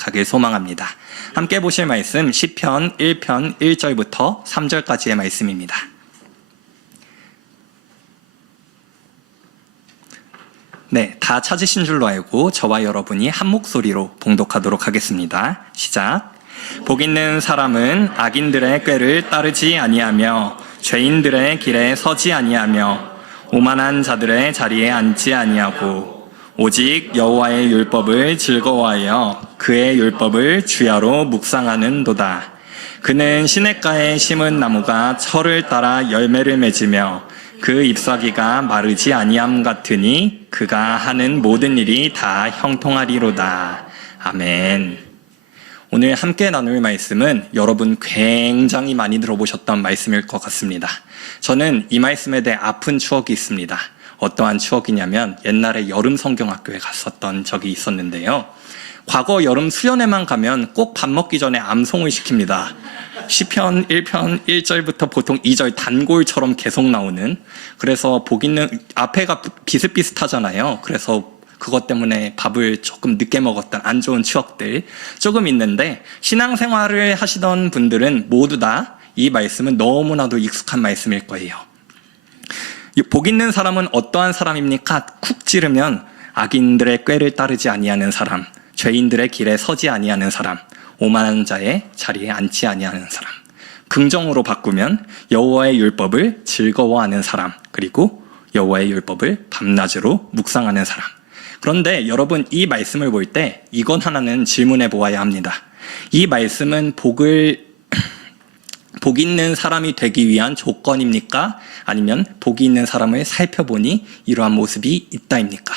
시작하길 소망합니다. 함께 보실 말씀 시편 1편 1절부터 3절까지의 말씀입니다. 네, 다 찾으신 줄로 알고 저와 여러분이 한 목소리로 봉독하도록 하겠습니다. 시작. 복 있는 사람은 악인들의 꾀를 따르지 아니하며 죄인들의 길에 서지 아니하며 오만한 자들의 자리에 앉지 아니하고 오직 여호와의 율법을 즐거워하여 그의 율법을 주야로 묵상하는도다. 그는 시냇가에 심은 나무가 철을 따라 열매를 맺으며 그 잎사귀가 마르지 아니함 같으니 그가 하는 모든 일이 다 형통하리로다. 아멘. 오늘 함께 나눌 말씀은 여러분 굉장히 많이 들어보셨던 말씀일 것 같습니다. 저는 이 말씀에 대해 아픈 추억이 있습니다. 어떠한 추억이냐면 옛날에 여름 성경학교에 갔었던 적이 있었는데요. 과거 여름 수련회만 가면 꼭 밥 먹기 전에 암송을 시킵니다. 시편 1편 1절부터 보통 2절 단골처럼 계속 나오는, 그래서 복 있는, 앞에가 비슷비슷하잖아요. 그래서 그것 때문에 밥을 조금 늦게 먹었던 안 좋은 추억들 조금 있는데, 신앙생활을 하시던 분들은 모두 다 이 말씀은 너무나도 익숙한 말씀일 거예요. 복 있는 사람은 어떠한 사람입니까? 쿡 찌르면 악인들의 꾀를 따르지 아니하는 사람, 죄인들의 길에 서지 아니하는 사람, 오만한 자의 자리에 앉지 아니하는 사람. 긍정으로 바꾸면 여호와의 율법을 즐거워하는 사람, 그리고 여호와의 율법을 밤낮으로 묵상하는 사람. 그런데 여러분, 이 말씀을 볼 때 이건 하나는 질문해 보아야 합니다. 이 말씀은 복 있는 사람이 되기 위한 조건입니까? 아니면 복이 있는 사람을 살펴보니 이러한 모습이 있다입니까?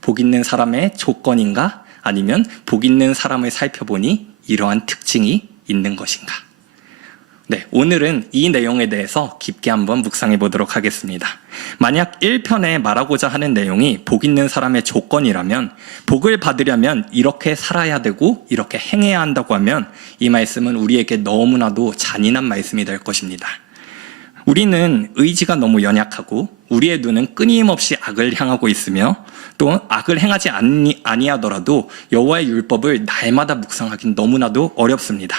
복 있는 사람의 조건인가? 아니면 복 있는 사람을 살펴보니 이러한 특징이 있는 것인가? 네, 오늘은 이 내용에 대해서 깊게 한번 묵상해 보도록 하겠습니다. 만약 1편에 말하고자 하는 내용이 복 있는 사람의 조건이라면, 복을 받으려면 이렇게 살아야 되고 이렇게 행해야 한다고 하면 이 말씀은 우리에게 너무나도 잔인한 말씀이 될 것입니다. 우리는 의지가 너무 연약하고 우리의 눈은 끊임없이 악을 향하고 있으며 또 악을 행하지 아니하더라도 여호와의 율법을 날마다 묵상하긴 너무나도 어렵습니다.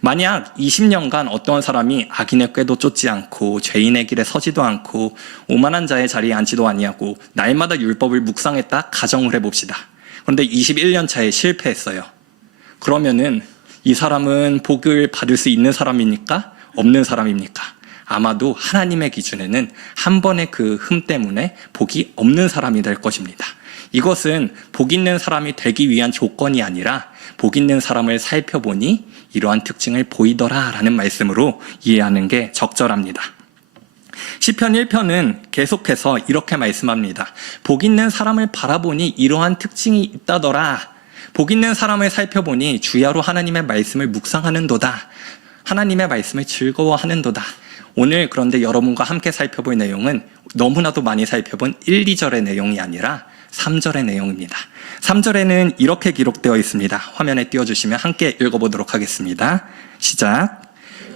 만약 20년간 어떤 사람이 악인의 꾀도 쫓지 않고 죄인의 길에 서지도 않고 오만한 자의 자리에 앉지도 아니하고 날마다 율법을 묵상했다 가정을 해봅시다. 그런데 21년 차에 실패했어요. 그러면은 이 사람은 복을 받을 수 있는 사람입니까? 없는 사람입니까? 아마도 하나님의 기준에는 한 번의 그 흠 때문에 복이 없는 사람이 될 것입니다. 이것은 복 있는 사람이 되기 위한 조건이 아니라 복 있는 사람을 살펴보니 이러한 특징을 보이더라 라는 말씀으로 이해하는 게 적절합니다. 시편 1편은 계속해서 이렇게 말씀합니다. 복 있는 사람을 바라보니 이러한 특징이 있다더라. 복 있는 사람을 살펴보니 주야로 하나님의 말씀을 묵상하는도다. 하나님의 말씀을 즐거워하는도다. 오늘 그런데 여러분과 함께 살펴볼 내용은 너무나도 많이 살펴본 1, 2절의 내용이 아니라 3절의 내용입니다. 3절에는 이렇게 기록되어 있습니다. 화면에 띄워주시면 함께 읽어보도록 하겠습니다. 시작.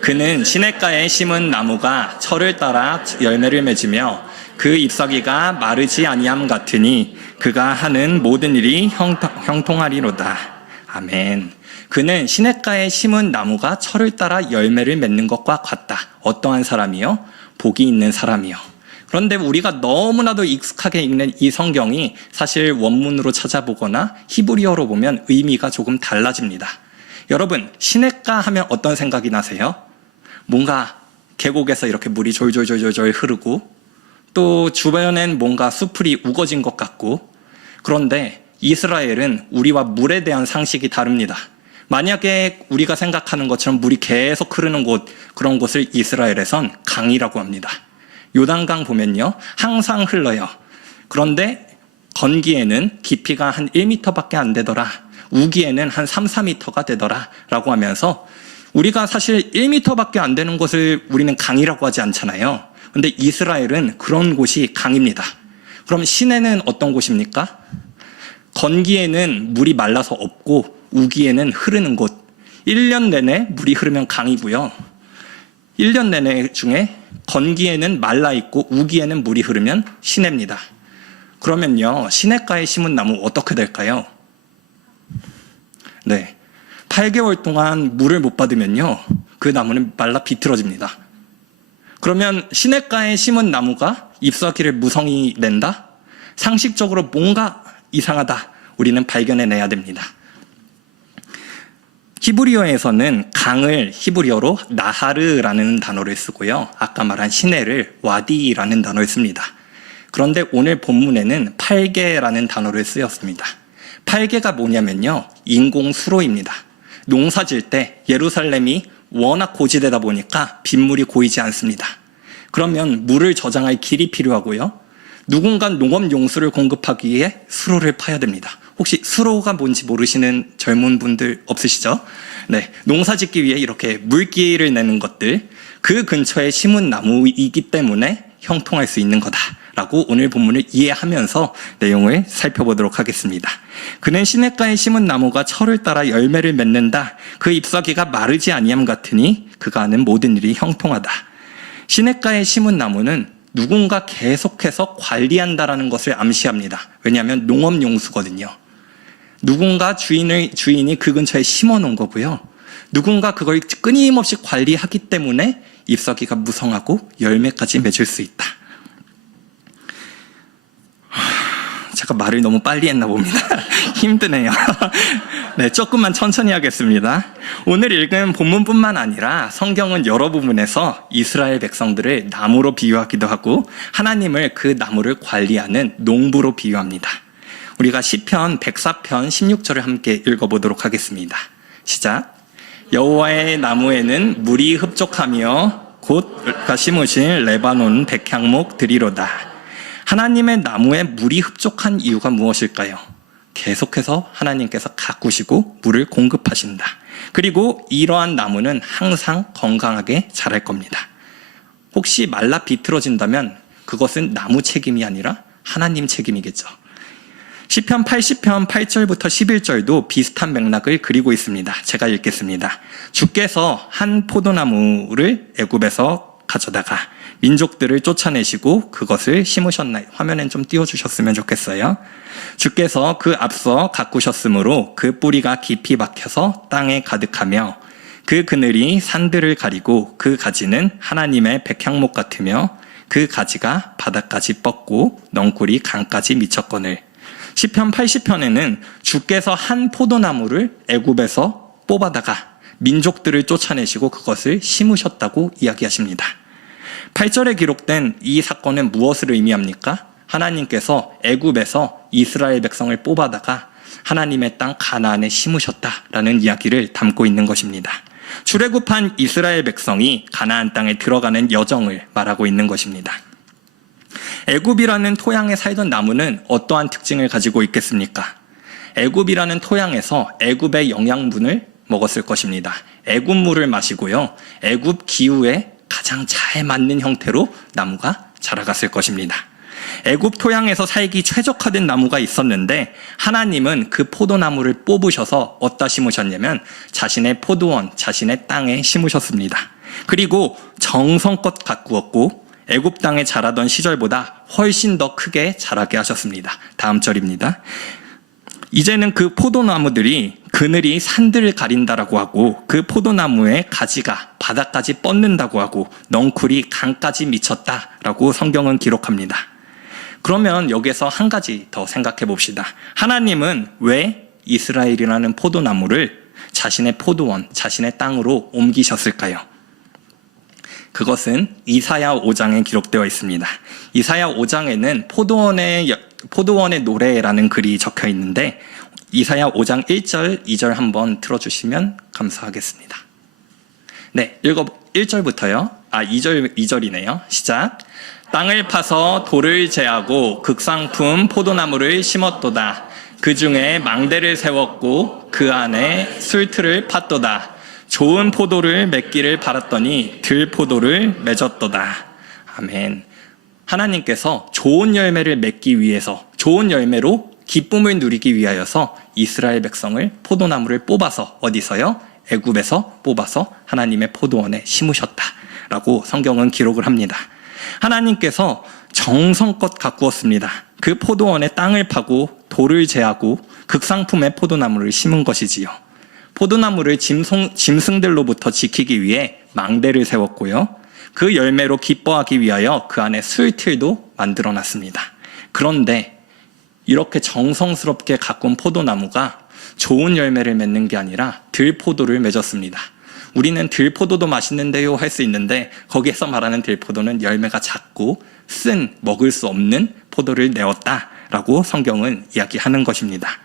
그는 시냇가에 심은 나무가 철을 따라 열매를 맺으며 그 잎사귀가 마르지 아니함 같으니 그가 하는 모든 일이 형통하리로다. 아멘. 그는 시냇가에 심은 나무가 철을 따라 열매를 맺는 것과 같다. 어떠한 사람이요? 복이 있는 사람이요. 그런데 우리가 너무나도 익숙하게 읽는 이 성경이 사실 원문으로 찾아보거나 히브리어로 보면 의미가 조금 달라집니다. 여러분, 시냇가 하면 어떤 생각이 나세요? 뭔가 계곡에서 이렇게 물이 졸졸졸졸 흐르고 또 주변엔 뭔가 수풀이 우거진 것 같고, 그런데 이스라엘은 우리와 물에 대한 상식이 다릅니다. 만약에 우리가 생각하는 것처럼 물이 계속 흐르는 곳, 그런 곳을 이스라엘에선 강이라고 합니다. 요단강 보면요, 항상 흘러요. 그런데 건기에는 깊이가 한 1m밖에 안 되더라. 우기에는 한 3, 4m가 되더라 라고 하면서, 우리가 사실 1m밖에 안 되는 곳을 우리는 강이라고 하지 않잖아요. 그런데 이스라엘은 그런 곳이 강입니다. 그럼 시내는 어떤 곳입니까? 건기에는 물이 말라서 없고 우기에는 흐르는 곳. 1년 내내 물이 흐르면 강이고요. 1년 내내 중에 건기에는 말라있고 우기에는 물이 흐르면 시내입니다. 그러면요, 시냇가에 심은 나무 어떻게 될까요? 네. 8개월 동안 물을 못 받으면요. 그 나무는 말라 비틀어집니다. 그러면 시냇가에 심은 나무가 잎사귀를 무성히 낸다? 상식적으로 뭔가 이상하다. 우리는 발견해내야 됩니다. 히브리어에서는 강을 히브리어로 나하르라는 단어를 쓰고요. 아까 말한 시내를 와디라는 단어를 씁니다. 그런데 오늘 본문에는 팔개라는 단어를 쓰였습니다. 팔개가 뭐냐면요. 인공수로입니다. 농사 질 때 예루살렘이 워낙 고지대다 보니까 빗물이 고이지 않습니다. 그러면 물을 저장할 길이 필요하고요. 누군가 농업용수를 공급하기 위해 수로를 파야 됩니다. 혹시 수로가 뭔지 모르시는 젊은 분들 없으시죠? 네, 농사 짓기 위해 이렇게 물길을 내는 것들, 그 근처에 심은 나무이기 때문에 형통할 수 있는 거다라고 오늘 본문을 이해하면서 내용을 살펴보도록 하겠습니다. 그는 시냇가에 심은 나무가 철을 따라 열매를 맺는다. 그 잎사귀가 마르지 아니함 같으니 그가 하는 모든 일이 형통하다. 시냇가에 심은 나무는 누군가 계속해서 관리한다라는 것을 암시합니다. 왜냐하면 농업용수거든요. 누군가 주인이 그 근처에 심어놓은 거고요. 누군가 그걸 끊임없이 관리하기 때문에 잎사귀가 무성하고 열매까지 맺을 수 있다. 제가 말을 너무 빨리 했나 봅니다. 힘드네요. 네, 조금만 천천히 하겠습니다. 오늘 읽은 본문뿐만 아니라 성경은 여러 부분에서 이스라엘 백성들을 나무로 비유하기도 하고 하나님을 그 나무를 관리하는 농부로 비유합니다. 우리가 시편 104편 16절을 함께 읽어보도록 하겠습니다. 시작. 여호와의 나무에는 물이 흡족하며 곧 그가 심으신 레바논 백향목 들이로다. 하나님의 나무에 물이 흡족한 이유가 무엇일까요? 계속해서 하나님께서 가꾸시고 물을 공급하신다. 그리고 이러한 나무는 항상 건강하게 자랄 겁니다. 혹시 말라 비틀어진다면 그것은 나무 책임이 아니라 하나님 책임이겠죠. 시편 80편 8절부터 11절도 비슷한 맥락을 그리고 있습니다. 제가 읽겠습니다. 주께서 한 포도나무를 애굽에서 가져다가 민족들을 쫓아내시고 그것을 심으셨나요? 화면엔 좀 띄워주셨으면 좋겠어요. 주께서 그 앞서 가꾸셨으므로 그 뿌리가 깊이 박혀서 땅에 가득하며 그 그늘이 산들을 가리고 그 가지는 하나님의 백향목 같으며 그 가지가 바닥까지 뻗고 넝쿨이 강까지 미쳤거늘. 시편 80편에는 주께서 한 포도나무를 애굽에서 뽑아다가 민족들을 쫓아내시고 그것을 심으셨다고 이야기하십니다. 8절에 기록된 이 사건은 무엇을 의미합니까? 하나님께서 애굽에서 이스라엘 백성을 뽑아다가 하나님의 땅 가나안에 심으셨다라는 이야기를 담고 있는 것입니다. 출애굽한 이스라엘 백성이 가나안 땅에 들어가는 여정을 말하고 있는 것입니다. 애굽이라는 토양에 살던 나무는 어떠한 특징을 가지고 있겠습니까? 애굽이라는 토양에서 애굽의 영양분을 먹었을 것입니다. 애굽물을 마시고요. 애굽 기후에 가장 잘 맞는 형태로 나무가 자라갔을 것입니다. 애굽 토양에서 살기 최적화된 나무가 있었는데 하나님은 그 포도나무를 뽑으셔서 어디다 심으셨냐면 자신의 포도원, 자신의 땅에 심으셨습니다. 그리고 정성껏 가꾸었고 애굽 땅에 자라던 시절보다 훨씬 더 크게 자라게 하셨습니다. 다음 절입니다. 이제는 그 포도나무들이 그늘이 산들을 가린다라고 하고 그 포도나무의 가지가 바닥까지 뻗는다고 하고 넝쿨이 강까지 미쳤다라고 성경은 기록합니다. 그러면 여기서 한 가지 더 생각해 봅시다. 하나님은 왜 이스라엘이라는 포도나무를 자신의 포도원, 자신의 땅으로 옮기셨을까요? 그것은 이사야 5장에 기록되어 있습니다. 이사야 5장에는 포도원의 노래라는 글이 적혀 있는데 이사야 5장 1절, 2절 한번 틀어주시면 감사하겠습니다. 네, 1절부터요. 2절이네요. 시작. 땅을 파서 돌을 제하고 극상품 포도나무를 심었도다. 그 중에 망대를 세웠고 그 안에 술틀을 팠도다. 좋은 포도를 맺기를 바랐더니 들포도를 맺었도다. 아멘. 하나님께서 좋은 열매를 맺기 위해서, 좋은 열매로 기쁨을 누리기 위하여서 이스라엘 백성을 포도나무를 뽑아서 어디서요? 애굽에서 뽑아서 하나님의 포도원에 심으셨다라고 성경은 기록을 합니다. 하나님께서 정성껏 가꾸었습니다. 그 포도원의 땅을 파고 돌을 제하고 극상품의 포도나무를 심은 것이지요. 포도나무를 짐승들로부터 지키기 위해 망대를 세웠고요. 그 열매로 기뻐하기 위하여 그 안에 수틀도 만들어놨습니다. 그런데 이렇게 정성스럽게 가꾼 포도나무가 좋은 열매를 맺는 게 아니라 들포도를 맺었습니다. 우리는 들포도도 맛있는데요 할 수 있는데 거기에서 말하는 들포도는 열매가 작고 쓴 먹을 수 없는 포도를 내었다라고 성경은 이야기하는 것입니다.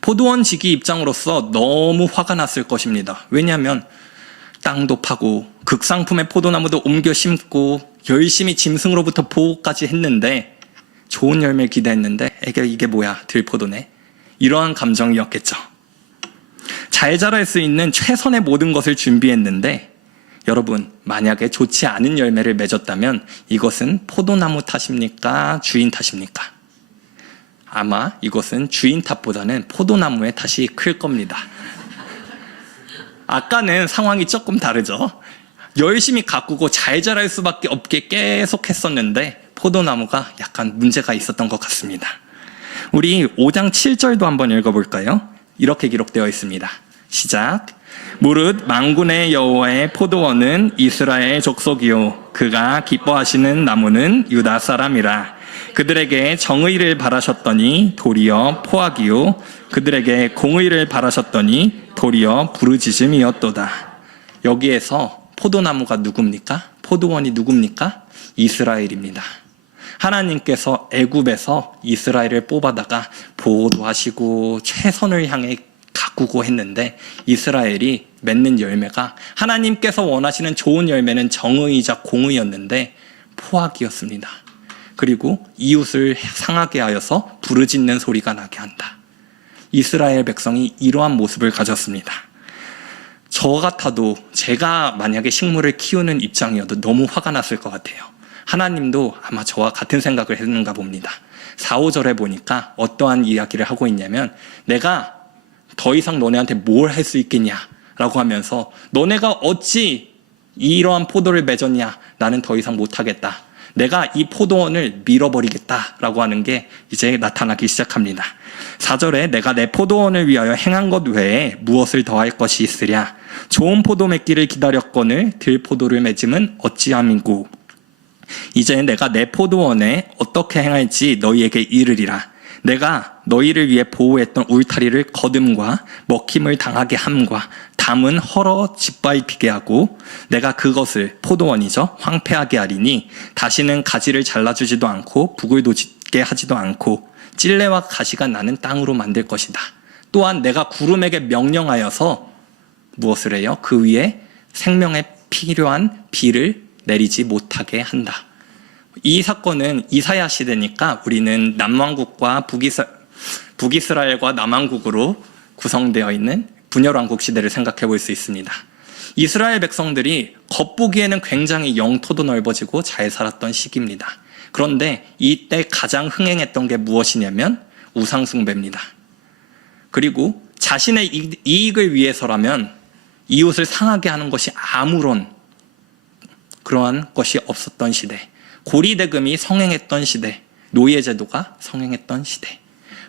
포도원 지기 입장으로서 너무 화가 났을 것입니다. 왜냐하면 땅도 파고 극상품의 포도나무도 옮겨 심고 열심히 짐승으로부터 보호까지 했는데 좋은 열매를 기대했는데 이게 뭐야, 들포도네. 이러한 감정이었겠죠. 잘 자랄 수 있는 최선의 모든 것을 준비했는데 여러분, 만약에 좋지 않은 열매를 맺었다면 이것은 포도나무 탓입니까? 주인 탓입니까? 아마 이것은 주인 탓보다는 포도나무의 탓이 클 겁니다. 아까는 상황이 조금 다르죠. 열심히 가꾸고 잘 자랄 수밖에 없게 계속 했었는데 포도나무가 약간 문제가 있었던 것 같습니다. 우리 5장 7절도 한번 읽어볼까요? 이렇게 기록되어 있습니다. 시작. 무릇 만군의 여호와의 포도원은 이스라엘 족속이요 그가 기뻐하시는 나무는 유다 사람이라. 그들에게 정의를 바라셨더니 도리어 포악이요 그들에게 공의를 바라셨더니 도리어 부르짖음이었도다. 여기에서 포도나무가 누굽니까? 포도원이 누굽니까? 이스라엘입니다. 하나님께서 애굽에서 이스라엘을 뽑아다가 보호도 하시고 최선을 향해 가꾸고 했는데 이스라엘이 맺는 열매가 하나님께서 원하시는 좋은 열매는 정의이자 공의였는데 포악이었습니다. 그리고 이웃을 상하게 하여서 부르짖는 소리가 나게 한다. 이스라엘 백성이 이러한 모습을 가졌습니다. 저 같아도 제가 만약에 식물을 키우는 입장이어도 너무 화가 났을 것 같아요. 하나님도 아마 저와 같은 생각을 했는가 봅니다. 4, 5절에 보니까 어떠한 이야기를 하고 있냐면 내가 더 이상 너네한테 뭘 할 수 있겠냐 라고 하면서 너네가 어찌 이러한 포도를 맺었냐, 나는 더 이상 못하겠다, 내가 이 포도원을 밀어버리겠다라고 하는 게 이제 나타나기 시작합니다. 4절에 내가 내 포도원을 위하여 행한 것 외에 무엇을 더할 것이 있으랴. 좋은 포도 맺기를 기다렸거늘 들포도를 맺음은 어찌함이고 이제 내가 내 포도원에 어떻게 행할지 너희에게 이르리라. 내가 너희를 위해 보호했던 울타리를 거둠과 먹힘을 당하게 함과 담은 헐어 짓밟히게 하고 내가 그것을 포도원이죠 황폐하게 하리니 다시는 가지를 잘라주지도 않고 북을 돋게 하지도 않고 찔레와 가시가 나는 땅으로 만들 것이다. 또한 내가 구름에게 명령하여서 무엇을 해요? 그 위에 생명에 필요한 비를 내리지 못하게 한다. 이 사건은 이사야 시대니까 우리는 남왕국과 북이스라엘과 남왕국으로 구성되어 있는 분열왕국 시대를 생각해 볼 수 있습니다. 이스라엘 백성들이 겉보기에는 굉장히 영토도 넓어지고 잘 살았던 시기입니다. 그런데 이때 가장 흥행했던 게 무엇이냐면 우상숭배입니다. 그리고 자신의 이익을 위해서라면 이웃을 상하게 하는 것이 아무런 그러한 것이 없었던 시대, 고리대금이 성행했던 시대, 노예제도가 성행했던 시대.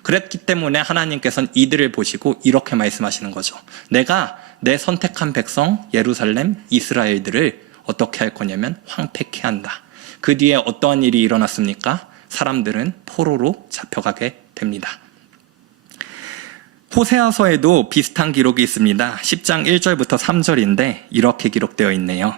그랬기 때문에 하나님께서는 이들을 보시고 이렇게 말씀하시는 거죠. 내가 내 선택한 백성 예루살렘 이스라엘들을 어떻게 할 거냐면 황폐케 한다. 그 뒤에 어떠한 일이 일어났습니까? 사람들은 포로로 잡혀가게 됩니다. 호세아서에도 비슷한 기록이 있습니다. 10장 1절부터 3절인데 이렇게 기록되어 있네요.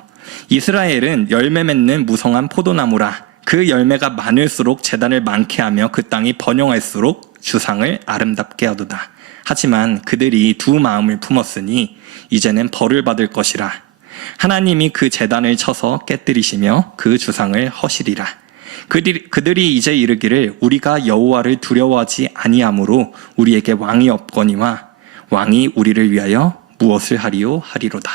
이스라엘은 열매 맺는 무성한 포도나무라. 그 열매가 많을수록 재단을 많게 하며 그 땅이 번영할수록 주상을 아름답게 하도다. 하지만 그들이 두 마음을 품었으니 이제는 벌을 받을 것이라. 하나님이 그 재단을 쳐서 깨뜨리시며 그 주상을 허시리라. 그들이 이제 이르기를 우리가 여호와를 두려워하지 아니하므로 우리에게 왕이 없거니와 왕이 우리를 위하여 무엇을 하리요 하리로다.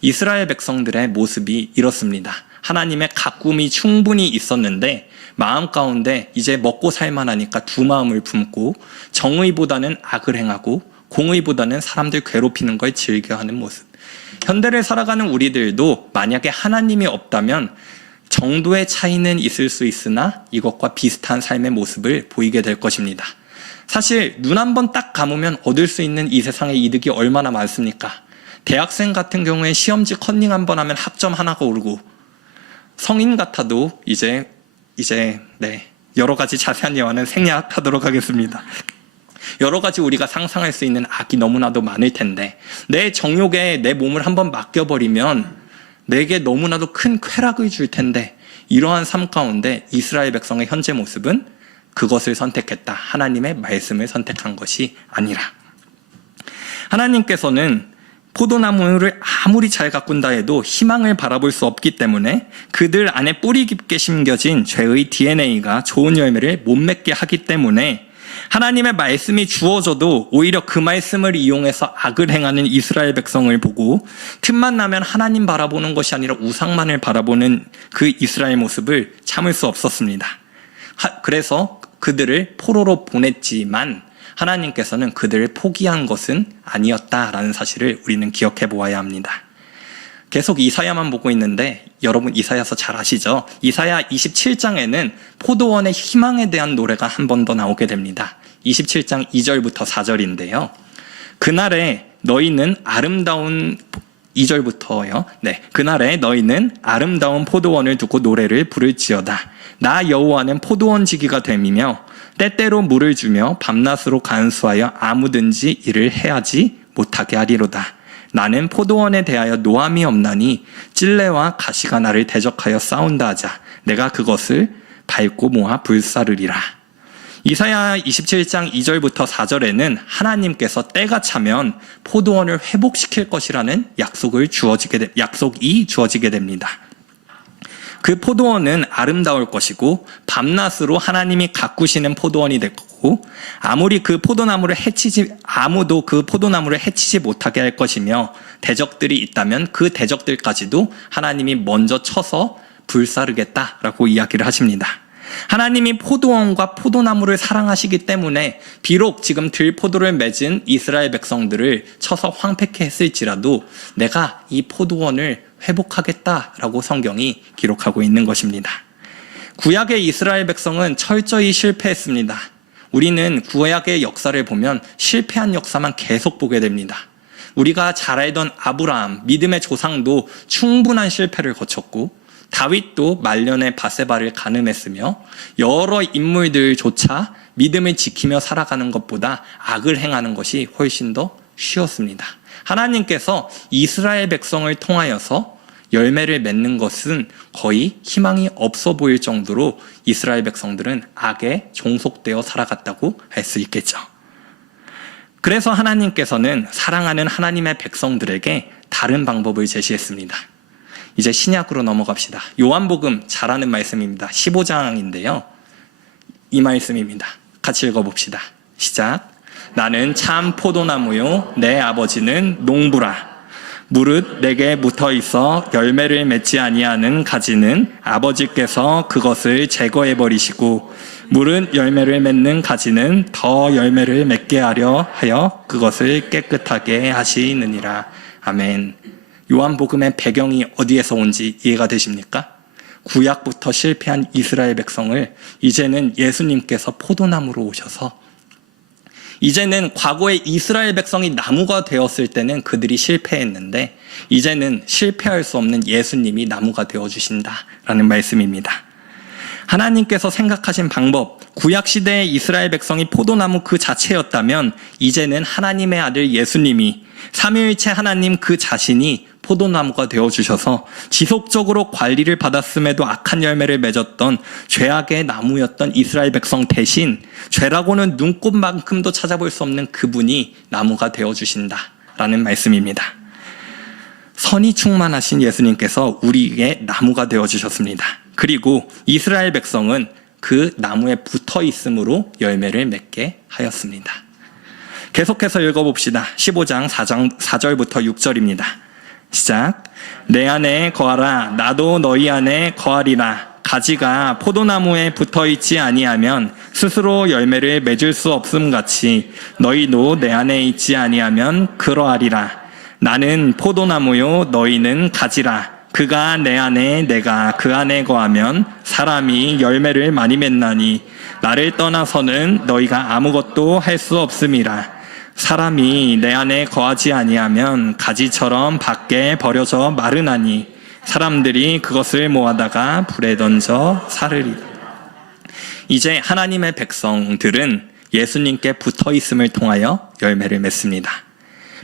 이스라엘 백성들의 모습이 이렇습니다. 하나님의 가꾸음이 충분히 있었는데 마음 가운데 이제 먹고 살만하니까 두 마음을 품고 정의보다는 악을 행하고 공의보다는 사람들 괴롭히는 걸 즐겨하는 모습. 현대를 살아가는 우리들도 만약에 하나님이 없다면 정도의 차이는 있을 수 있으나 이것과 비슷한 삶의 모습을 보이게 될 것입니다. 사실 눈 한 번 딱 감으면 얻을 수 있는 이 세상의 이득이 얼마나 많습니까? 대학생 같은 경우에 시험지 컨닝 한 번 하면 학점 하나가 오르고, 성인 같아도 이제 여러 가지 자세한 예화는 생략하도록 하겠습니다. 여러 가지 우리가 상상할 수 있는 악이 너무나도 많을 텐데, 내 정욕에 내 몸을 한번 맡겨버리면 내게 너무나도 큰 쾌락을 줄 텐데, 이러한 삶 가운데 이스라엘 백성의 현재 모습은 그것을 선택했다. 하나님의 말씀을 선택한 것이 아니라. 하나님께서는 포도나무를 아무리 잘 가꾼다 해도 희망을 바라볼 수 없기 때문에 그들 안에 뿌리 깊게 심겨진 죄의 DNA가 좋은 열매를 못 맺게 하기 때문에 하나님의 말씀이 주어져도 오히려 그 말씀을 이용해서 악을 행하는 이스라엘 백성을 보고 틈만 나면 하나님 바라보는 것이 아니라 우상만을 바라보는 그 이스라엘 모습을 참을 수 없었습니다. 그래서 그들을 포로로 보냈지만 하나님께서는 그들을 포기한 것은 아니었다라는 사실을 우리는 기억해 보아야 합니다. 계속 이사야만 보고 있는데 여러분 이사야서 잘 아시죠? 이사야 27장에는 포도원의 희망에 대한 노래가 한 번 더 나오게 됩니다. 27장 2절부터 4절인데요. 그날에 너희는 아름다운 2절부터요. 그날에 너희는 아름다운 포도원을 두고 노래를 부를지어다. 나 여호와는 포도원 지기가 됨이며 때때로 물을 주며 밤낮으로 간수하여 아무든지 일을 해하지 못하게 하리로다. 나는 포도원에 대하여 노함이 없나니 찔레와 가시가 나를 대적하여 싸운다 하자. 내가 그것을 밟고 모아 불사르리라. 이사야 27장 2절부터 4절에는 하나님께서 때가 차면 포도원을 회복시킬 것이라는 약속이 주어지게 됩니다. 그 포도원은 아름다울 것이고 밤낮으로 하나님이 가꾸시는 포도원이 될 거고 아무도 그 포도나무를 해치지 못하게 할 것이며 대적들이 있다면 그 대적들까지도 하나님이 먼저 쳐서 불사르겠다라고 이야기를 하십니다. 하나님이 포도원과 포도나무를 사랑하시기 때문에 비록 지금 들포도를 맺은 이스라엘 백성들을 쳐서 황폐케 했을지라도 내가 이 포도원을 회복하겠다라고 성경이 기록하고 있는 것입니다. 구약의 이스라엘 백성은 철저히 실패했습니다. 우리는 구약의 역사를 보면 실패한 역사만 계속 보게 됩니다. 우리가 잘 알던 아브라함, 믿음의 조상도 충분한 실패를 거쳤고 다윗도 말년에 바세바를 간음했으며 여러 인물들조차 믿음을 지키며 살아가는 것보다 악을 행하는 것이 훨씬 더 쉬웠습니다. 하나님께서 이스라엘 백성을 통하여서 열매를 맺는 것은 거의 희망이 없어 보일 정도로 이스라엘 백성들은 악에 종속되어 살아갔다고 할 수 있겠죠. 그래서 하나님께서는 사랑하는 하나님의 백성들에게 다른 방법을 제시했습니다. 이제 신약으로 넘어갑시다. 요한복음 잘 아는 말씀입니다. 15장인데요. 이 말씀입니다. 같이 읽어봅시다. 시작. 나는 참 포도나무요 내 아버지는 농부라. 무릇 내게 붙어 있어 열매를 맺지 아니하는 가지는 아버지께서 그것을 제거해 버리시고 무릇 열매를 맺는 가지는 더 열매를 맺게 하려 하여 그것을 깨끗하게 하시느니라. 아멘. 요한복음의 배경이 어디에서 온지 이해가 되십니까? 구약부터 실패한 이스라엘 백성을 이제는 예수님께서 포도나무로 오셔서 이제는 과거에 이스라엘 백성이 나무가 되었을 때는 그들이 실패했는데 이제는 실패할 수 없는 예수님이 나무가 되어주신다라는 말씀입니다. 하나님께서 생각하신 방법, 구약시대의 이스라엘 백성이 포도나무 그 자체였다면 이제는 하나님의 아들 예수님이 삼위일체 하나님 그 자신이 포도나무가 되어주셔서 지속적으로 관리를 받았음에도 악한 열매를 맺었던 죄악의 나무였던 이스라엘 백성 대신 죄라고는 눈꼽만큼도 찾아볼 수 없는 그분이 나무가 되어주신다라는 말씀입니다. 선이 충만하신 예수님께서 우리에게 나무가 되어주셨습니다. 그리고 이스라엘 백성은 그 나무에 붙어 있음으로 열매를 맺게 하였습니다. 계속해서 읽어봅시다. 15장 4절부터 6절입니다. 시작. 내 안에 거하라. 나도 너희 안에 거하리라. 가지가 포도나무에 붙어있지 아니하면 스스로 열매를 맺을 수 없음 같이 너희도 내 안에 있지 아니하면 그러하리라. 나는 포도나무요 너희는 가지라. 그가 내 안에 내가 그 안에 거하면 사람이 열매를 많이 맺나니 나를 떠나서는 너희가 아무것도 할 수 없음이라. 사람이 내 안에 거하지 아니하면 가지처럼 밖에 버려져 마르나니 사람들이 그것을 모아다가 불에 던져 사르리라. 이제 하나님의 백성들은 예수님께 붙어 있음을 통하여 열매를 맺습니다.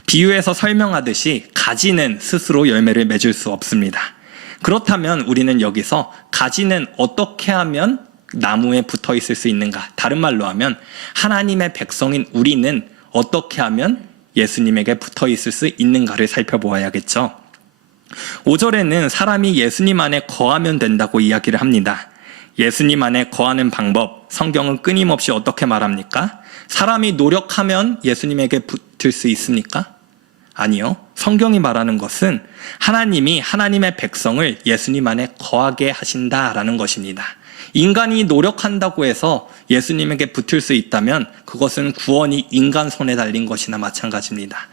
비유에서 설명하듯이 가지는 스스로 열매를 맺을 수 없습니다. 그렇다면 우리는 여기서 가지는 어떻게 하면 나무에 붙어 있을 수 있는가? 다른 말로 하면 하나님의 백성인 우리는 어떻게 하면 예수님에게 붙어 있을 수 있는가를 살펴보아야겠죠. 5절에는 사람이 예수님 안에 거하면 된다고 이야기를 합니다. 예수님 안에 거하는 방법, 성경은 끊임없이 어떻게 말합니까? 사람이 노력하면 예수님에게 붙을 수 있습니까? 아니요. 성경이 말하는 것은 하나님이 하나님의 백성을 예수님 안에 거하게 하신다라는 것입니다. 인간이 노력한다고 해서 예수님에게 붙을 수 있다면 그것은 구원이 인간 손에 달린 것이나 마찬가지입니다.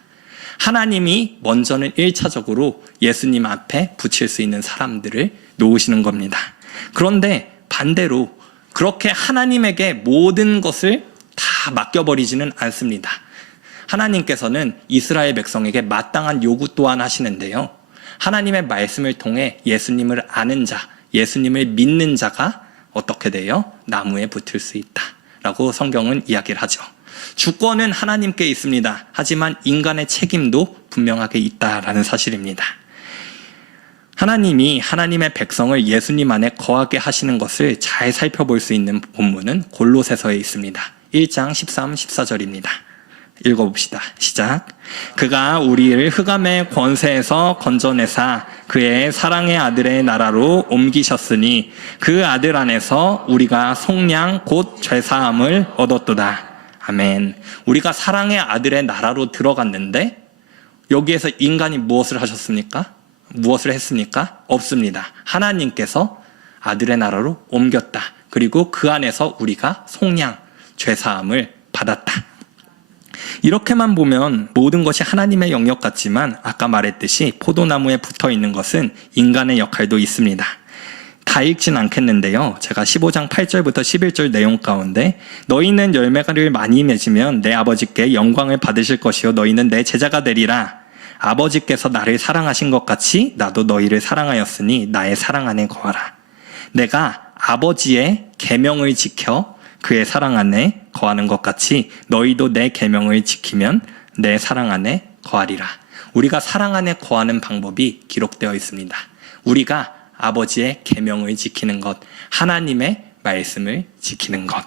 하나님이 먼저는 1차적으로 예수님 앞에 붙일 수 있는 사람들을 놓으시는 겁니다. 그런데 반대로 그렇게 하나님에게 모든 것을 다 맡겨버리지는 않습니다. 하나님께서는 이스라엘 백성에게 마땅한 요구 또한 하시는데요. 하나님의 말씀을 통해 예수님을 아는 자, 예수님을 믿는 자가 어떻게 돼요? 나무에 붙을 수 있다라고 성경은 이야기를 하죠. 주권은 하나님께 있습니다. 하지만 인간의 책임도 분명하게 있다라는 사실입니다. 하나님이 하나님의 백성을 예수님 안에 거하게 하시는 것을 잘 살펴볼 수 있는 본문은 골로새서에 있습니다. 1장 13, 14절입니다. 읽어봅시다. 시작. 그가 우리를 흑암의 권세에서 건져내사 그의 사랑의 아들의 나라로 옮기셨으니 그 아들 안에서 우리가 속량 곧 죄사함을 얻었도다. 아멘. 우리가 사랑의 아들의 나라로 들어갔는데 여기에서 인간이 무엇을 하셨습니까? 무엇을 했습니까? 없습니다. 하나님께서 아들의 나라로 옮겼다. 그리고 그 안에서 우리가 속량, 죄사함을 받았다. 이렇게만 보면 모든 것이 하나님의 영역 같지만 아까 말했듯이 포도나무에 붙어 있는 것은 인간의 역할도 있습니다. 다 읽진 않겠는데요. 제가 15장 8절부터 11절 내용 가운데 너희는 열매를 많이 맺으면 내 아버지께 영광을 받으실 것이요 너희는 내 제자가 되리라. 아버지께서 나를 사랑하신 것 같이 나도 너희를 사랑하였으니 나의 사랑 안에 거하라. 내가 아버지의 계명을 지켜 그의 사랑 안에 거하는 것 같이 너희도 내 계명을 지키면 내 사랑 안에 거하리라. 우리가 사랑 안에 거하는 방법이 기록되어 있습니다. 우리가 아버지의 계명을 지키는 것, 하나님의 말씀을 지키는 것,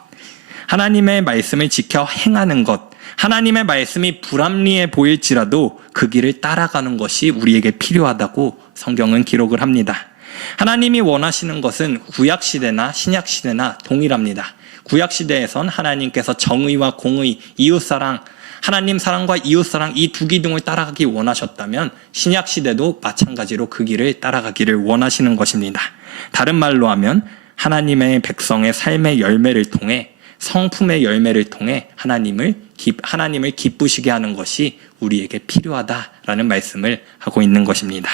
하나님의 말씀을 지켜 행하는 것, 하나님의 말씀이 불합리해 보일지라도 그 길을 따라가는 것이 우리에게 필요하다고 성경은 기록을 합니다. 하나님이 원하시는 것은 구약시대나 신약시대나 동일합니다. 구약시대에선 하나님께서 정의와 공의, 이웃사랑, 하나님 사랑과 이웃사랑 이 두 기둥을 따라가기 원하셨다면 신약시대도 마찬가지로 그 길을 따라가기를 원하시는 것입니다. 다른 말로 하면 하나님의 백성의 삶의 열매를 통해 성품의 열매를 통해 하나님을 기쁘시게 하는 것이 우리에게 필요하다라는 말씀을 하고 있는 것입니다.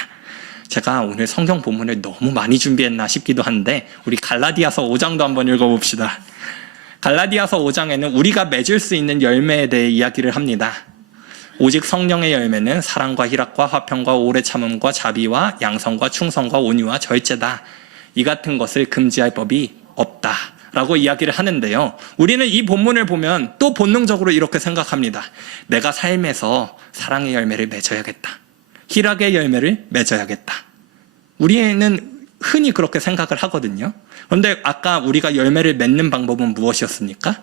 제가 오늘 성경 본문을 너무 많이 준비했나 싶기도 한데 우리 갈라디아서 5장도 한번 읽어봅시다. 갈라디아서 5장에는 우리가 맺을 수 있는 열매에 대해 이야기를 합니다. 오직 성령의 열매는 사랑과 희락과 화평과 오래 참음과 자비와 양성과 충성과 온유와 절제다. 이 같은 것을 금지할 법이 없다. 라고 이야기를 하는데요. 우리는 이 본문을 보면 또 본능적으로 이렇게 생각합니다. 내가 삶에서 사랑의 열매를 맺어야겠다. 희락의 열매를 맺어야겠다. 우리는 흔히 그렇게 생각을 하거든요. 그런데 아까 우리가 열매를 맺는 방법은 무엇이었습니까?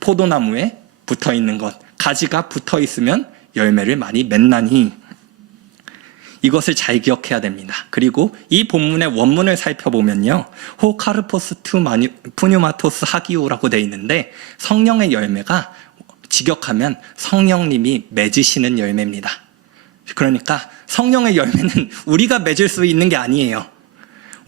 포도나무에 붙어 있는 것. 가지가 붙어 있으면 열매를 많이 맺나니 이것을 잘 기억해야 됩니다. 그리고 이 본문의 원문을 살펴보면요. 호 카르포스 투 푸뉴마토스 하기오라고 되어 있는데 성령의 열매가 직역하면 성령님이 맺으시는 열매입니다. 그러니까 성령의 열매는 우리가 맺을 수 있는 게 아니에요.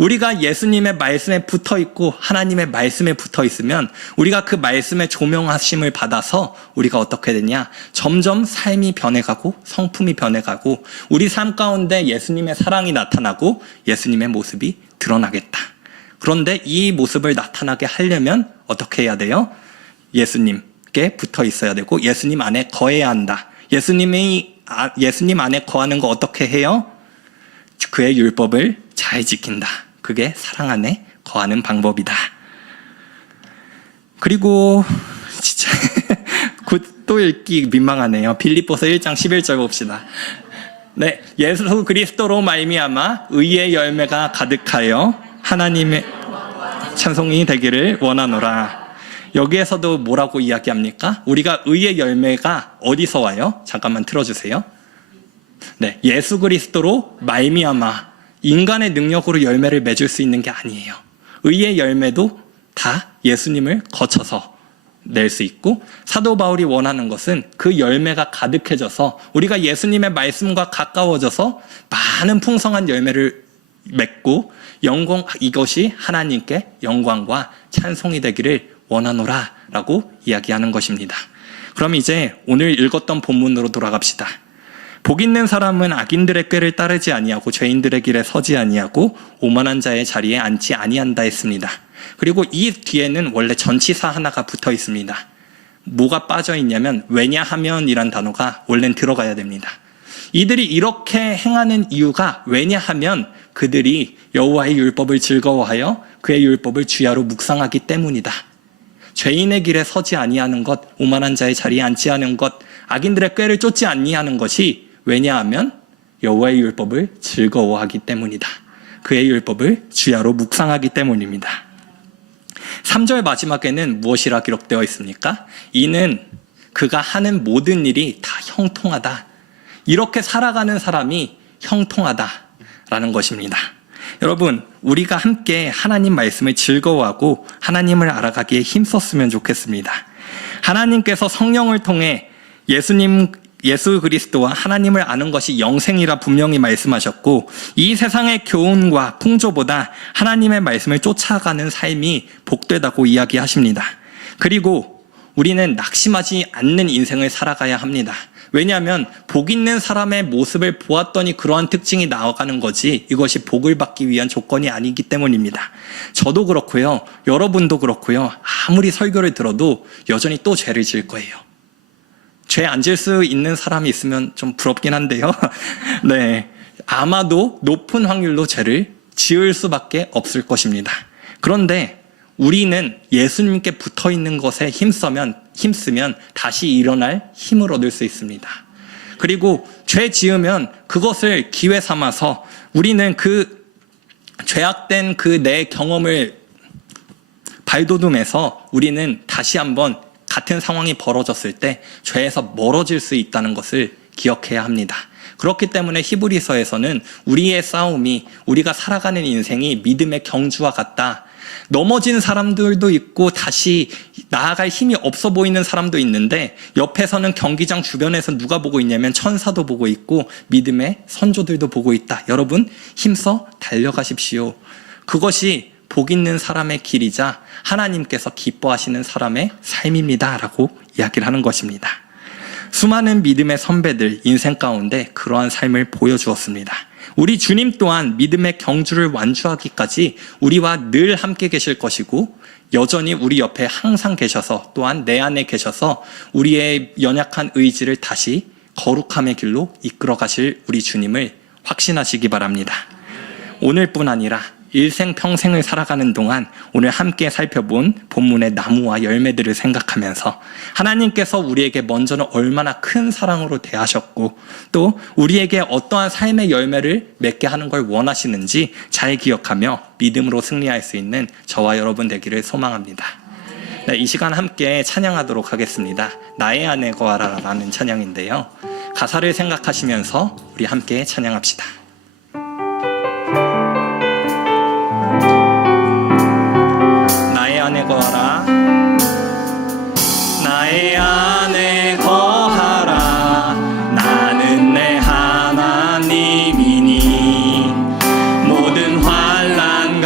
우리가 예수님의 말씀에 붙어 있고 하나님의 말씀에 붙어 있으면 우리가 그 말씀의 조명하심을 받아서 우리가 어떻게 되냐? 점점 삶이 변해가고 성품이 변해가고 우리 삶 가운데 예수님의 사랑이 나타나고 예수님의 모습이 드러나겠다. 그런데 이 모습을 나타나게 하려면 어떻게 해야 돼요? 예수님께 붙어 있어야 되고 예수님 안에 거해야 한다. 예수님 안에 거하는 거 어떻게 해요? 그의 율법을 잘 지킨다. 그게 사랑 안에 거하는 방법이다. 그리고 진짜 또 읽기 민망하네요. 빌립보서 1장 11절 봅시다. 네, 예수 그리스도로 말미암아 의의 열매가 가득하여 하나님의 찬송이 되기를 원하노라. 여기에서도 뭐라고 이야기합니까? 우리가 의의 열매가 어디서 와요? 잠깐만 틀어주세요. 네, 예수 그리스도로 말미암아 인간의 능력으로 열매를 맺을 수 있는 게 아니에요. 의의 열매도 다 예수님을 거쳐서 낼 수 있고 사도 바울이 원하는 것은 그 열매가 가득해져서 우리가 예수님의 말씀과 가까워져서 많은 풍성한 열매를 맺고 이것이 하나님께 영광과 찬송이 되기를 원하노라 라고 이야기하는 것입니다. 그럼 이제 오늘 읽었던 본문으로 돌아갑시다. 복 있는 사람은 악인들의 꾀를 따르지 아니하고 죄인들의 길에 서지 아니하고 오만한 자의 자리에 앉지 아니한다 했습니다. 그리고 이 뒤에는 원래 전치사 하나가 붙어 있습니다. 뭐가 빠져 있냐면 왜냐하면이란 단어가 원래는 들어가야 됩니다. 이들이 이렇게 행하는 이유가 왜냐하면 그들이 여호와의 율법을 즐거워하여 그의 율법을 주야로 묵상하기 때문이다. 죄인의 길에 서지 아니하는 것, 오만한 자의 자리에 앉지 않은 것, 악인들의 꾀를 쫓지 아니하는 것이 왜냐하면 여호와의 율법을 즐거워하기 때문이다. 그의 율법을 주야로 묵상하기 때문입니다. 3절 마지막에는 무엇이라 기록되어 있습니까? 이는 그가 하는 모든 일이 다 형통하다. 이렇게 살아가는 사람이 형통하다라는 것입니다. 여러분, 우리가 함께 하나님 말씀을 즐거워하고 하나님을 알아가기에 힘썼으면 좋겠습니다. 하나님께서 성령을 통해 예수 그리스도와 하나님을 아는 것이 영생이라 분명히 말씀하셨고 이 세상의 교훈과 풍조보다 하나님의 말씀을 쫓아가는 삶이 복되다고 이야기하십니다. 그리고 우리는 낙심하지 않는 인생을 살아가야 합니다. 왜냐하면 복 있는 사람의 모습을 보았더니 그러한 특징이 나아가는 거지 이것이 복을 받기 위한 조건이 아니기 때문입니다. 저도 그렇고요. 여러분도 그렇고요. 아무리 설교를 들어도 여전히 또 죄를 지을 거예요. 죄 안 질 수 있는 사람이 있으면 좀 부럽긴 한데요. 네, 아마도 높은 확률로 죄를 지을 수밖에 없을 것입니다. 그런데 우리는 예수님께 붙어 있는 것에 힘쓰면 다시 일어날 힘을 얻을 수 있습니다. 그리고 죄 지으면 그것을 기회 삼아서 우리는 그 죄악된 그 내 경험을 발돋움해서 우리는 다시 한번 같은 상황이 벌어졌을 때 죄에서 멀어질 수 있다는 것을 기억해야 합니다. 그렇기 때문에 히브리서에서는 우리의 싸움이 우리가 살아가는 인생이 믿음의 경주와 같다. 넘어진 사람들도 있고 다시 나아갈 힘이 없어 보이는 사람도 있는데 옆에서는 경기장 주변에서 누가 보고 있냐면 천사도 보고 있고 믿음의 선조들도 보고 있다. 여러분 힘써 달려가십시오. 그것이 복 있는 사람의 길이자 하나님께서 기뻐하시는 사람의 삶입니다 라고 이야기를 하는 것입니다. 수많은 믿음의 선배들 인생 가운데 그러한 삶을 보여주었습니다. 우리 주님 또한 믿음의 경주를 완주하기까지 우리와 늘 함께 계실 것이고 여전히 우리 옆에 항상 계셔서 또한 내 안에 계셔서 우리의 연약한 의지를 다시 거룩함의 길로 이끌어 가실 우리 주님을 확신하시기 바랍니다. 오늘뿐 아니라 일생평생을 살아가는 동안 오늘 함께 살펴본 본문의 나무와 열매들을 생각하면서 하나님께서 우리에게 먼저는 얼마나 큰 사랑으로 대하셨고 또 우리에게 어떠한 삶의 열매를 맺게 하는 걸 원하시는지 잘 기억하며 믿음으로 승리할 수 있는 저와 여러분 되기를 소망합니다. 네, 이 시간 함께 찬양하도록 하겠습니다. 나의 안에 거하라 라는 찬양인데요. 가사를 생각하시면서 우리 함께 찬양합시다. 안에 거하라 나의 안에 거하라 나는 내 하나님이니 모든 환난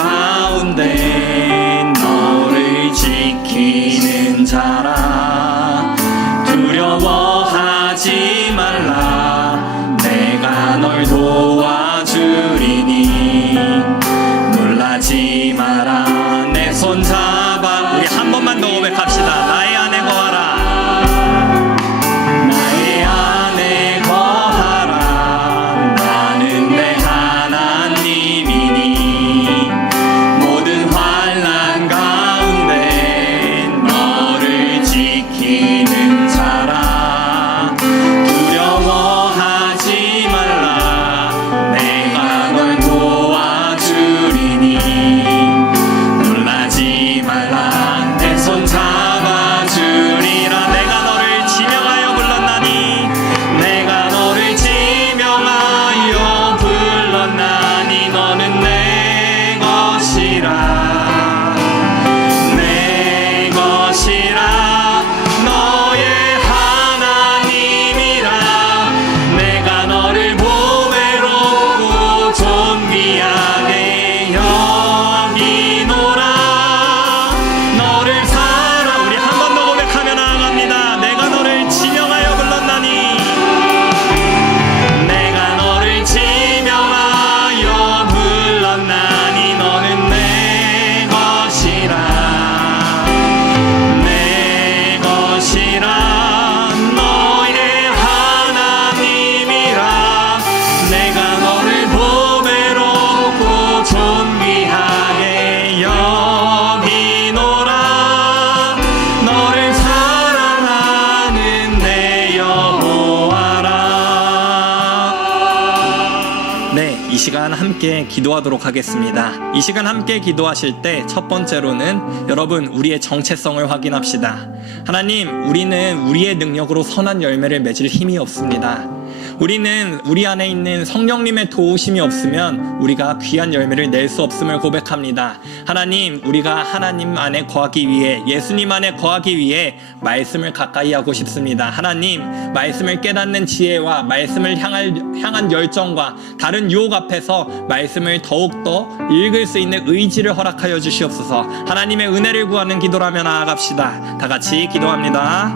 이 시간 함께 기도하도록 하겠습니다. 이 시간 함께 기도하실 때 첫 번째로는 여러분 우리의 정체성을 확인합시다. 하나님, 우리는 우리의 능력으로 선한 열매를 맺을 힘이 없습니다. 우리는 우리 안에 있는 성령님의 도우심이 없으면 우리가 귀한 열매를 낼 수 없음을 고백합니다. 하나님, 우리가 하나님 안에 거하기 위해, 예수님 안에 거하기 위해 말씀을 가까이 하고 싶습니다. 하나님, 말씀을 깨닫는 지혜와 말씀을 향한 열정과 다른 유혹 앞에서 말씀을 더욱더 읽을 수 있는 의지를 허락하여 주시옵소서. 하나님의 은혜를 구하는 기도라며 나아갑시다. 다 같이 기도합니다.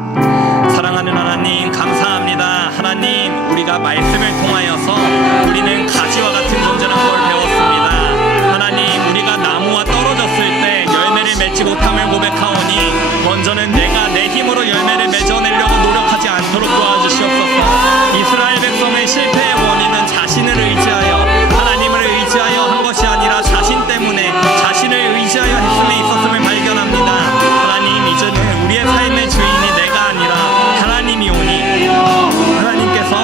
사랑하는 하나님, 감사합니다. 하나님, 우리가 말씀을 통하여서 우리는 가지와 같은 존재라는 걸 배웠습니다. 하나님, 우리가 나무와 떨어졌을 때 열매를 맺지 못함을 고백하오니 먼저는 내가 내 힘으로 열매를 맺어내려고 노력하지 않도록 도와주시옵소서. 이스라엘 백성의 실패의 원인은 자신을 의지하여, 하나님을 의지하여 한 것이 아니라 자신 때문에 자신을 의지하여 했음에 있었음을 발견합니다. 하나님, 이제는 우리의 삶의 주인이 내가 아니라 하나님이 오니 하나님께서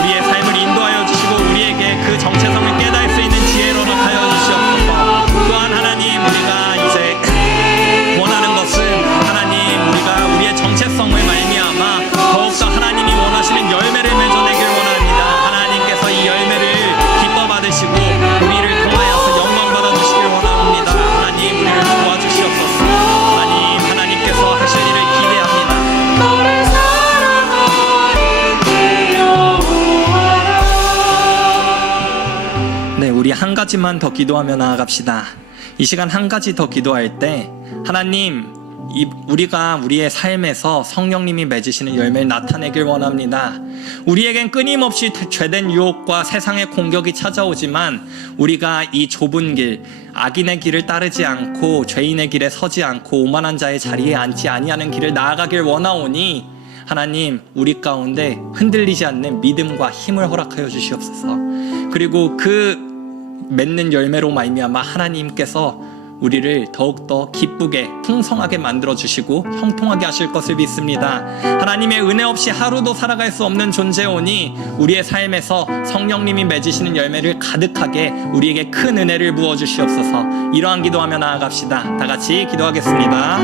우리의 삶을 인도하여 주시고 우리에게 그 정체성을 깨달을 수 있는 지혜로 허락하여 주시옵소서. 또한 하나님, 우리가 이제 원하는 것은 하나님, 우리가 우리의 정체성을 말미암아 더욱더 하나님이 원하시는 열매를 맺어내길 원합니다. 하나님께서 이 열매를 기뻐 받으시고 우리를 통하여서 영광 받아주시길 원합니다. 하나님, 우리를 도와주시옵소서. 하나님, 하나님께서 하실 일을 기대합니다. 네, 우리 한 가지만 더 기도하며 나아갑시다. 이 시간 한 가지 더 기도할 때 하나님, 우리가 우리의 삶에서 성령님이 맺으시는 열매를 나타내길 원합니다. 우리에겐 끊임없이 죄된 유혹과 세상의 공격이 찾아오지만 우리가 이 좁은 길, 악인의 길을 따르지 않고 죄인의 길에 서지 않고 오만한 자의 자리에 앉지 아니하는 길을 나아가길 원하오니 하나님, 우리 가운데 흔들리지 않는 믿음과 힘을 허락하여 주시옵소서. 그리고 그 맺는 열매로 말미암아 하나님께서 우리를 더욱더 기쁘게 풍성하게 만들어주시고 형통하게 하실 것을 믿습니다. 하나님의 은혜 없이 하루도 살아갈 수 없는 존재오니 우리의 삶에서 성령님이 맺으시는 열매를 가득하게 우리에게 큰 은혜를 부어주시옵소서. 이러한 기도하며 나아갑시다. 다 같이 기도하겠습니다.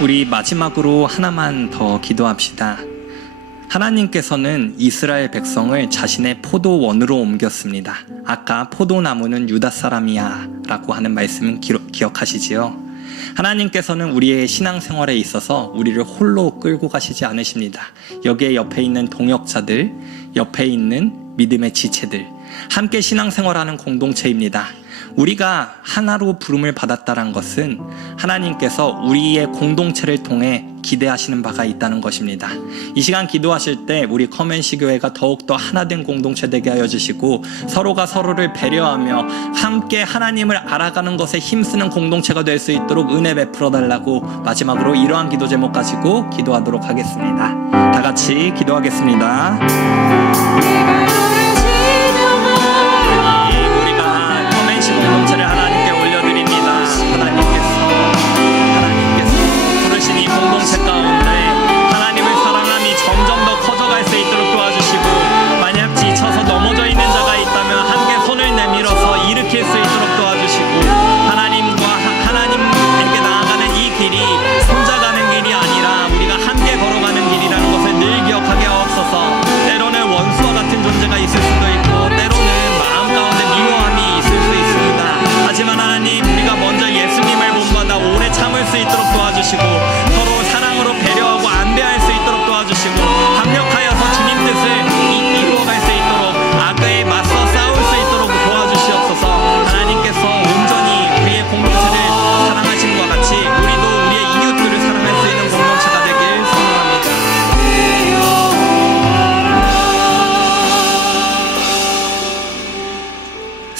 우리 마지막으로 하나만 더 기도합시다. 하나님께서는 이스라엘 백성을 자신의 포도원으로 옮겼습니다. 아까 포도나무는 유다 사람이야 라고 하는 말씀은 기억하시지요? 하나님께서는 우리의 신앙생활에 있어서 우리를 홀로 끌고 가시지 않으십니다. 여기에 옆에 있는 동역자들, 옆에 있는 믿음의 지체들, 함께 신앙생활하는 공동체입니다. 우리가 하나로 부름을 받았다는 것은 하나님께서 우리의 공동체를 통해 기대하시는 바가 있다는 것입니다. 이 시간 기도하실 때 우리 커맨시 교회가 더욱더 하나된 공동체 되게 하여 주시고 서로가 서로를 배려하며 함께 하나님을 알아가는 것에 힘쓰는 공동체가 될 수 있도록 은혜 베풀어 달라고 마지막으로 이러한 기도 제목 가지고 기도하도록 하겠습니다. 다 같이 기도하겠습니다. 공동체를 하나님께 올려드립니다. 하나님께서 부르신 이 공동체 가운데 하나님을 사랑함이 점점 더 커져갈 수 있도록 도와주시고, 만약 지쳐서 넘어져 있는 자가 있다면 함께 손을 내밀어서 일으킬 수 있도록 도와주시고, 하나님에게 나아가는 이 길이 혼자 가는 길이 아니라 우리가 함께 걸어가는 길이라는 것을 늘 기억하게 하옵소서. 때로는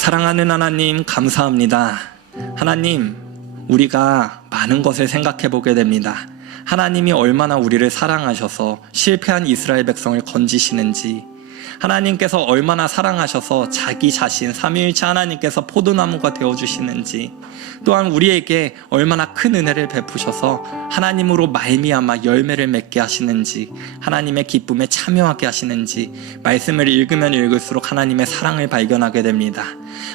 사랑하는 하나님, 감사합니다. 하나님, 우리가 많은 것을 생각해 보게 됩니다. 하나님이 얼마나 우리를 사랑하셔서 실패한 이스라엘 백성을 건지시는지, 하나님께서 얼마나 사랑하셔서 자기 자신 삼위일체 하나님께서 포도나무가 되어주시는지, 또한 우리에게 얼마나 큰 은혜를 베푸셔서 하나님으로 말미암아 열매를 맺게 하시는지, 하나님의 기쁨에 참여하게 하시는지 말씀을 읽으면 읽을수록 하나님의 사랑을 발견하게 됩니다.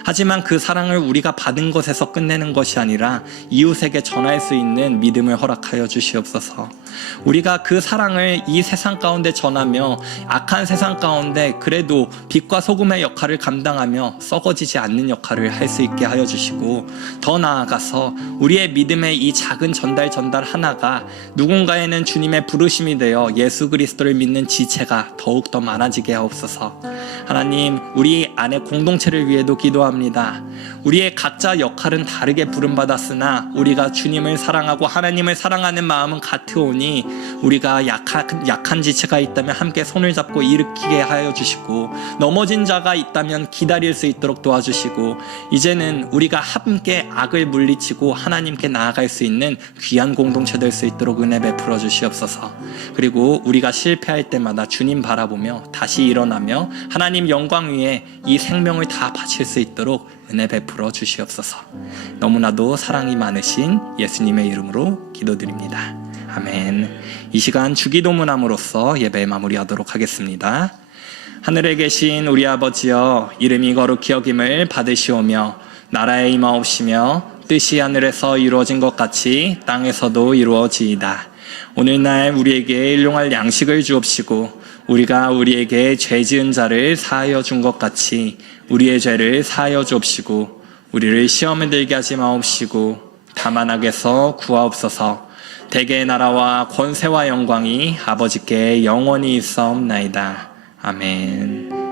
하지만 그 사랑을 우리가 받은 것에서 끝내는 것이 아니라 이웃에게 전할 수 있는 믿음을 허락하여 주시옵소서. 우리가 그 사랑을 이 세상 가운데 전하며 악한 세상 가운데 그래도 빛과 소금의 역할을 감당하며 썩어지지 않는 역할을 할 수 있게 하여 주시고, 더 나아가서 우리의 믿음의 이 작은 전달 하나가 누군가에는 주님의 부르심이 되어 예수 그리스도를 믿는 지체가 더욱 더 많아지게 하옵소서. 하나님, 우리 안에 공동체를 위해도 기도합니다. 우리의 각자 역할은 다르게 부름받았으나 우리가 주님을 사랑하고 하나님을 사랑하는 마음은 같으오니, 우리가 약한 지체가 있다면 함께 손을 잡고 일으키게 하여 주시고, 넘어진 자가 있다면 기다릴 수 있도록 도와주시고, 이제는 우리가 함께 악을 물리치고 하나님께 나아갈 수 있는 귀한 공동체 될 수 있도록 은혜 베풀어 주시옵소서. 그리고 우리가 실패할 때마다 주님 바라보며 다시 일어나며 하나님 영광 위에 이 생명을 다 바칠 수 있도록 은혜 베풀어 주시옵소서. 너무나도 사랑이 많으신 예수님의 이름으로 기도드립니다. 아멘. 이 시간 주기도문함으로써 예배 마무리하도록 하겠습니다. 하늘에 계신 우리 아버지여, 이름이 거룩히 여김을 받으시오며 나라에 임하옵시며 뜻이 하늘에서 이루어진 것 같이 땅에서도 이루어지이다. 오늘날 우리에게 일용할 양식을 주옵시고, 우리가 우리에게 죄 지은 자를 사하여 준 것 같이 우리의 죄를 사하여 주옵시고, 우리를 시험에 들게 하지 마옵시고 다만 악에서 구하옵소서. 대개의 나라와 권세와 영광이 아버지께 영원히 있사옵나이다. 아멘.